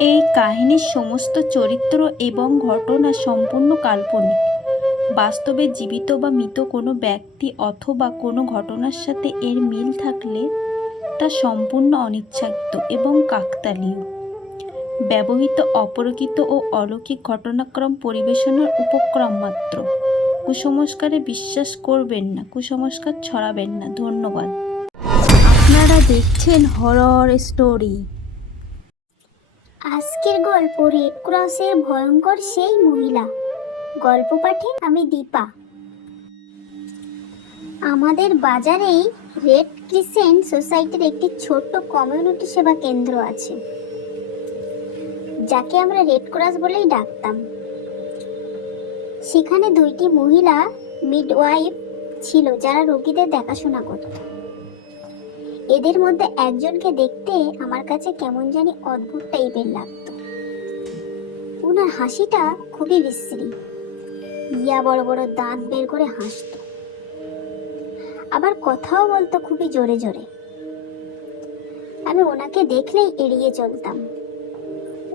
এই কাহিনীর সমস্ত চরিত্র এবং ঘটনা সম্পূর্ণ কাল্পনিক। বাস্তবে জীবিত বা মৃত কোনো ব্যক্তি অথবা কোনো ঘটনার সাথে এর মিল থাকলে তা সম্পূর্ণ অনিচ্ছাকৃত এবং কাকতালীয়। ব্যবহৃত অপরকিত ও অলৌকিক ঘটনাক্রম পরিবেশনার উপক্রম মাত্র। কুসংস্কারে বিশ্বাস করবেন না, কুসংস্কার ছড়াবেন না। ধন্যবাদ। আপনারা দেখছেন হরর স্টোরি। আজকের গল্প রেড ক্রসের ভয়ঙ্কর সেই মহিলা। গল্প পাঠে আমি দীপা। আমাদের বাজারেই রেড ক্রিসেন্ট সোসাইটির একটি ছোট্ট কমিউনিটি সেবা কেন্দ্র আছে, যাকে আমরা রেড ক্রস বলেই ডাকতাম। সেখানে দুইটি মহিলা মিডওয়াইফ ছিল যারা রোগীদের দেখাশোনা করত। এদের মধ্যে একজনকে দেখতে আমার কাছে কেমন জানি অদ্ভুত টাইপের লাগতো। ওনার হাসিটা খুবই বিশ্রী, ইয়া বড় বড় দাঁত বের করে হাসতো, আবার কথাও বলতো খুবই জোরে জোরে। আমি ওনাকে দেখলেই এড়িয়ে চলতাম।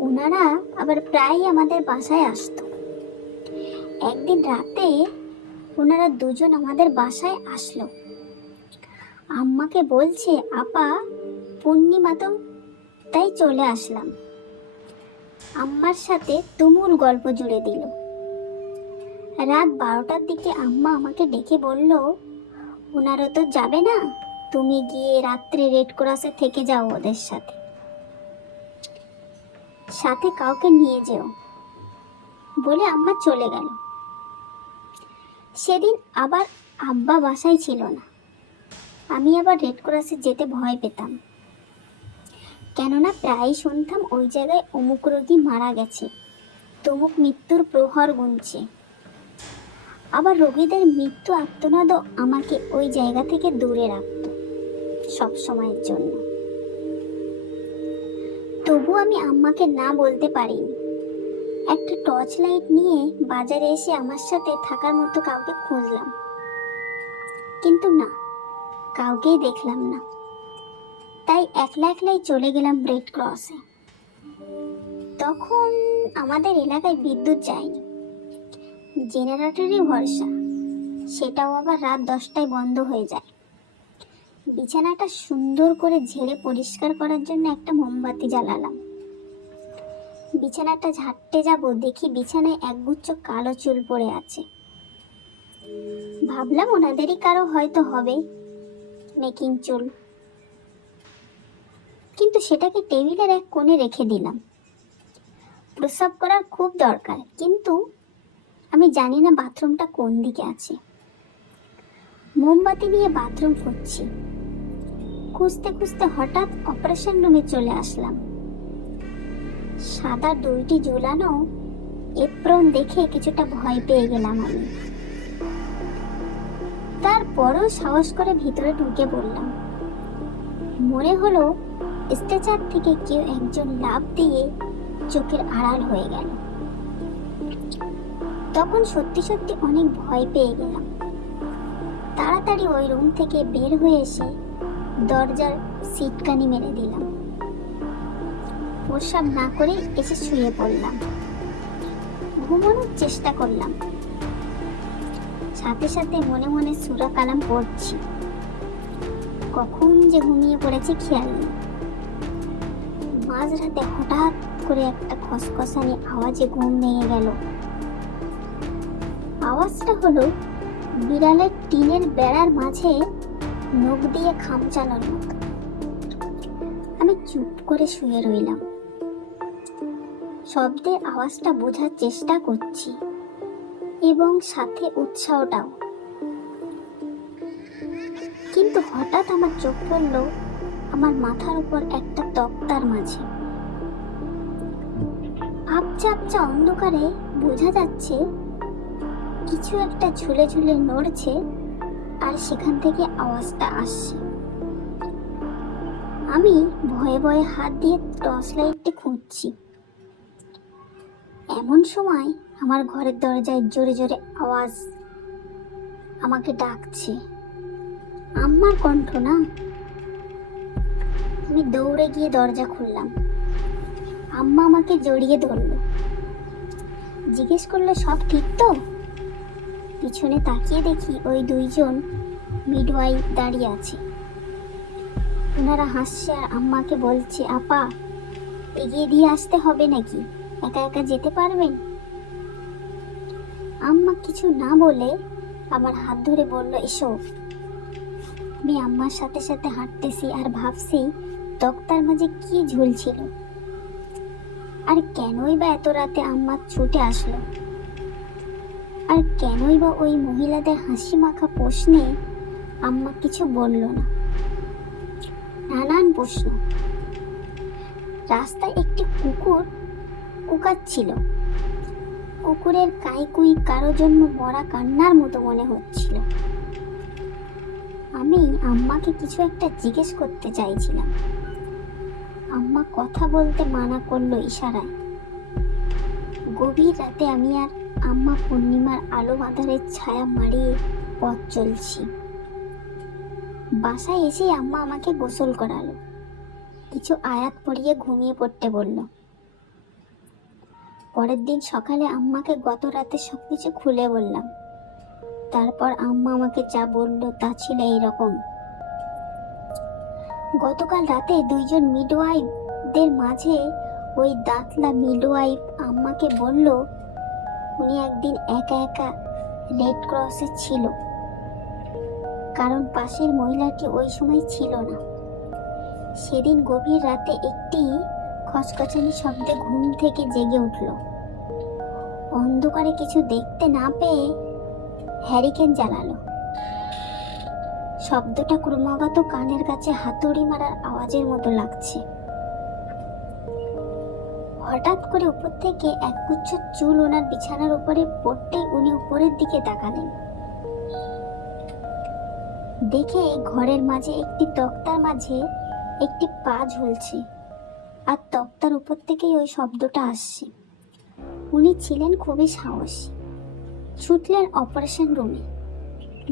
ওনারা আবার প্রায়ই আমাদের বাসায় আসতো। একদিন রাতে ওনারা দুজন আমাদের বাসায় আসলো। আম্মাকে বলছে, আপা পূর্ণিমা তো, তাই চলে আসলাম। আম্মার সাথে তুমুল গল্প জুড়ে দিল। রাত 12টার দিকে আম্মা আমাকে ডেকে বলল, ওনারা তো যাবে না, তুমি গিয়ে রাত্রে রেড ক্রসে থেকে যাও ওদের সাথে, সাথে কাউকে নিয়ে যেও বলে আম্মা চলে গেল। সেদিন আবার আব্বা বাসায় ছিল না। আমি আবার রেড ক্রসে যেতে ভয় পেতাম, কেননা প্রায়ই শুনতাম ওই জায়গায় অমুক রোগী মারা গেছে, তমুক মৃত্যুর প্রহর গুনছে। আবার রোগীদের মৃত্যু আর্তনাদও আমাকে ওই জায়গা থেকে দূরে রাখত সব সময়ের জন্য। তবু আমি আম্মাকে না বলতে পারিনি। একটা টর্চ লাইট নিয়ে বাজারে এসে আমার সাথে থাকার মতো কাউকে খুঁজলাম, কিন্তু না, কাউকেই দেখলাম না। তাই একলা একলাই চলে গেলাম রেড ক্রসে। তখন আমাদের এলাকায় বিদ্যুৎ যায়নি, জেনারেটরই ভরসা, সেটাও আবার রাত 10টায় বন্ধ হয়ে যায়। বিছানাটা সুন্দর করে ঝেড়ে পরিষ্কার করার জন্য একটা মোমবাতি জ্বালালাম। বিছানাটা ঝাড়তে যাব, দেখি বিছানায় একগুচ্ছ কালো চুল পড়ে আছে। ভাবলাম ওনাদেরই কারো হয়তো হবে মেকিং চুল, কিন্তু সেটাকে টেবিলের এক কোণে রেখে দিলাম। প্রস্রাব করার খুব দরকার, কিন্তু আমি জানি না বাথরুমটা কোন দিকে আছে। মোমবাতি নিয়ে বাথরুম খুঁজছি। খুঁজতে খুঁজতে হঠাৎ অপারেশন রুমে চলে আসলাম। সাদা দুইটি ঝুলানো এপ্রন দেখে কিছুটা ভয় পেয়ে গেলাম আমি। তারপরও সাহস করে ভিতরে ঢুকে পড়লাম। মনে হলো স্ট্রেচার থেকে কেউ একজন লাফ দিয়ে চোখের আড়াল হয়ে গেল। তখন সত্যি সত্যি অনেক ভয় পেয়ে গেলাম। তাড়াতাড়ি ওই রুম থেকে বের হয়ে এসে দরজার সিটকানি মেরে দিলাম। প্রস্রাব না করে এসে শুয়ে পড়লাম। ঘুমানোর চেষ্টা করলাম, সাথে সাথে মনে মনে সূরা কালাম পড়ছি। কখন যে ঘুমিয়ে পড়েছি খেয়াল নেই। মাঝরাতে হঠাৎ করে একটা খসখসানি আওয়াজে ঘুম ভেঙে গেল। আওয়াজটা হলো বিড়ালের টিনের বেড়ার মাঝে নখ দিয়ে খামচানোর মতো। আমি চুপ করে শুয়ে রইলাম, শব্দের আওয়াজটা বোঝার চেষ্টা করছি এবং সাথে উৎসাহটাও। কিন্তু হঠাৎ আমার চোখ পড়ল আমার মাথার উপর একটা তক্তার মাঝে। আবছা আবছা অন্ধকারে বোঝা যাচ্ছে কিছু একটা ঝুলে ঝুলে নড়ছে, আর সেখান থেকে আওয়াজটা আসছে। আমি ভয়ে ভয়ে হাত দিয়ে টর্চ লাইটটি খুঁজছি। এমন সময় আমার ঘরের দরজায় জোরে জোরে আওয়াজ, আমাকে ডাকছে। আম্মার কণ্ঠ না। আমি দৌড়ে গিয়ে দরজা খুললাম। আম্মা আমাকে জড়িয়ে ধরলো, জিজ্ঞেস করলো সব ঠিক তো। পিছনে তাকিয়ে দেখি ওই দুইজন মিডওয়াইফ দাঁড়িয়ে আছে। ওনারা হাসছে আর আম্মাকে বলছে, আপা এগিয়ে দিয়ে আসতে হবে নাকি, একা একা যেতে পারবেন? আম্মা কিছু না বলে আমার হাত ধরে বলল, এসো। আমি আম্মার সাথে সাথে হাঁটতেছি আর ভাবছি তক্তার মাঝে কি ঝুলছিল, আর কেনই বা এত রাতে আম্মা ছুটে আসলো, আর কেনই বা ওই মহিলাদের হাসি মাখা প্রশ্নে আম্মা কিছু বলল না। নানান প্রশ্ন। রাস্তায় একটি কুকুর কুকাচ্ছিল। কুকুরের কাইকুই কারো জন্য মরা কান্নার মতো মনে হচ্ছিল। আমি আম্মাকে কিছু একটা জিজ্ঞেস করতে চাইছিলাম, আম্মা কথা বলতে মানা করলো ইশারায়। গভীর রাতে আমি আর আম্মা পূর্ণিমার আলো আঁধারের ছায়া মারিয়ে পথ চলছি। বাসায় এসে আম্মা আমাকে গোসল করালো, কিছু আয়াত পড়িয়ে ঘুমিয়ে পড়তে বলল। পরের দিন সকালে আম্মাকে গত রাতে সবকিছু খুলে বললাম। তারপর আম্মা আমাকে যা বলল তা ছিল এইরকম। গতকাল রাতে দুইজন মিডওয়াইফদের মাঝে ওই দাঁতলা মিডওয়াইফ আম্মাকে বলল উনি একদিন একা একা রেড ক্রসে ছিল, কারণ পাশের মহিলাটি ওই সময় ছিল না। সেদিন গভীর রাতে একটি খচখচানি শব্দে ঘুম থেকে জেগে উঠল। অন্ধকারে কিছু দেখতে না পেয়ে হ্যারিকেন জ্বালালো। শব্দটা ক্রমাগত কানের কাছে হাতুড়ি মারার আওয়াজের মতো লাগছে। হঠাৎ করে উপর থেকে একগুচ্ছ চুল ওনার বিছানার উপরে পড়তেই উনি উপরের দিকে তাকালেন। দেখে ঘরের মাঝে একটি তক্তার মাঝে একটি পা ঝুলছে, আর তক্তার উপর থেকেই ওই শব্দটা আসছে। উনি ছিলেন খুবই সাহসী। ছুটলেন অপারেশন রুমে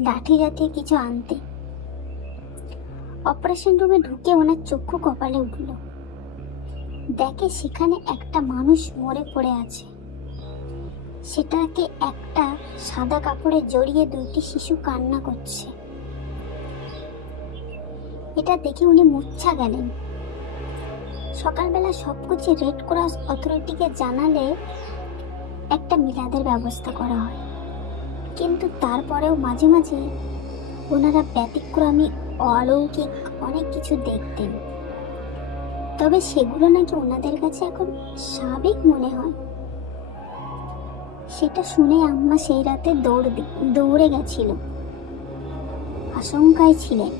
লাঠি জাতীয় কিছু আনতে। অপারেশন রুমে ঢুকে ওনার চক্ষু কপালে উঠল। দেখে সেখানে একটা মানুষ মরে পড়ে আছে। সেটাকে একটা সাদা কাপড়ে জড়িয়ে দুইটি শিশু কান্না করছে। এটা দেখে উনি মূর্ছা গেলেন। সকালবেলা সবকিছু রেড ক্রস অথরিটিকে জানালে একটা মিলাদের ব্যবস্থা করা হয়, কিন্তু তারপরেও মাঝে মাঝে ওনারা ব্যতিক্রমী অলৌকিক অনেক কিছু দেখতেন। তবে সেগুলো নাকি ওনাদের কাছে এখন স্বাভাবিক মনে হয়। সেটা শুনে আম্মা সেই রাতে দৌড়ে গেছিল। আশঙ্কায় ছিলেন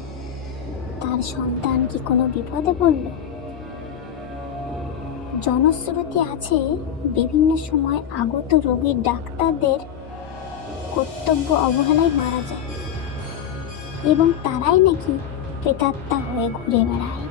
তার সন্তান কি কোনো বিপদে পড়ল। জনশ্রুতি আছে বিভিন্ন সময় আগত রোগীর ডাক্তারদের কর্তব্য অবহেলায় মারা যায় এবং তারাই নাকি প্রেতাত্মা হয়ে ঘুরে বেড়ায়।